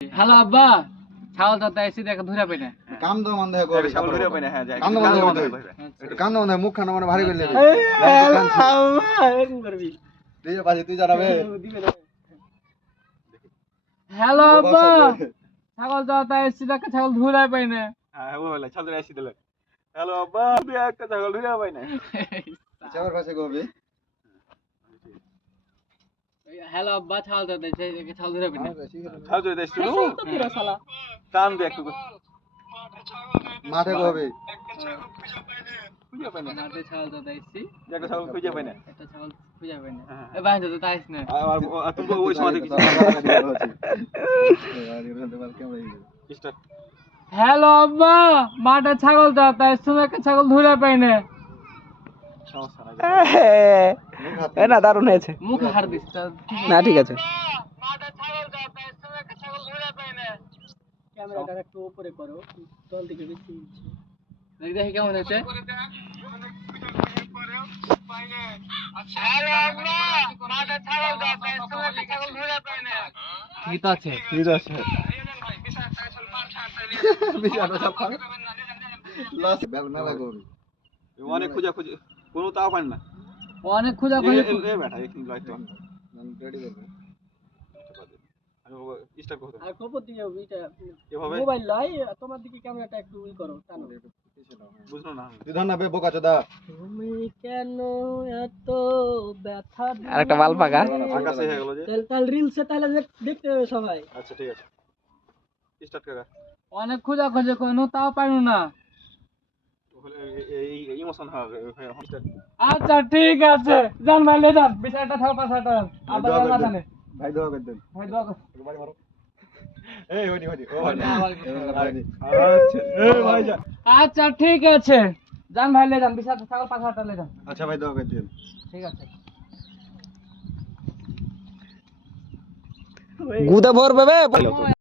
Hello আব্বা, ছাগল তো তাই সিধা ধরে পাই না। কাম দাও মান দেখো ছাগল ধরে পাই না। হ্যাঁ যাই কাম দাও মান দেখো একটু কাম দাও মুখ খানা মানে ভারী করলে তুই পাশে তুই জানাবে হ্যালো আব্বা, ছাগল তো তাই সিধা ছাগল ধরে পাই না। হ্যাঁ ও হলো ছাগল আসি দিল। হ্যালো আব্বা, তুই একটা ছাগল ধরে পাই না। চাওয়ার পাশে গোবি হ্যালো আব্বা, ছাগল তো তাই ছাগল ধরে পাই না। ছাগল ধরে দেশ শুরু টান দে একটু মাঠে গোবি খুঁজে পাই না। মাঠে ছাগল তো তাই একটা ছাগল খুঁজে পাই না। একটা ছাগল খুঁজে পাই না। এ ভাই তো তাইস না। আর তুমি ওই সময় দেখি স্টার্ট। হ্যালো আব্বা, মাঠে ছাগল তো তাই ছাগল ধরে পাই না। সমস্যা নাই। না দারুণ হয়েছে। মুখ হার দিস না ঠিক আছে। মাঠে ছাগল তো তাই ছাগল ধরে পাই না। ক্যামেরাটা একটু উপরে করো, তল থেকে বেশি দেখি কেমন হয়েছে। ঠিক আছে, ঠিক আছে। অনেক খোঁজা খুঁজি কোনো তাও পান না। অনেক খোঁজা এ বেটা এক মিনিট লাইট স্টার্ট করতে আর খবর দিও এটা এভাবে মোবাইল লাই তোমার দিকে ক্যামেরাটা একটু ই করো টানো। বুঝলো না। তুই ধর না বে বোকা চোদা তুমি কেন এত ব্যথা আর একটা বাল পাকা। আকাশে হয়ে গেল যে। তাহলে রিলসে তাহলে দেখতে হবে সবাই। আচ্ছা ঠিক আছে স্টার্ট কাকা। অনেক খোঁজা খোঁজা কোনো তাও পাইনো না। এই ইমোশন হবে স্টার্ট। আচ্ছা ঠিক আছে, যান ভাই লে যান, বিচারটা থাও পাছাটা আবার না জানে ভাই দোয়া করে দেন ভাই দোয়া কর। একবারই মারো এই হনি হনি ও হনি। হয়নি। আচ্ছা এই ভাই যা। আচ্ছা ঠিক আছে, যান ভাই লে যান, বিচারটা ছাগল পাছাটা লে যান। আচ্ছা ভাই দোয়া করে দেন ঠিক আছে। গুদে ভরবে বে।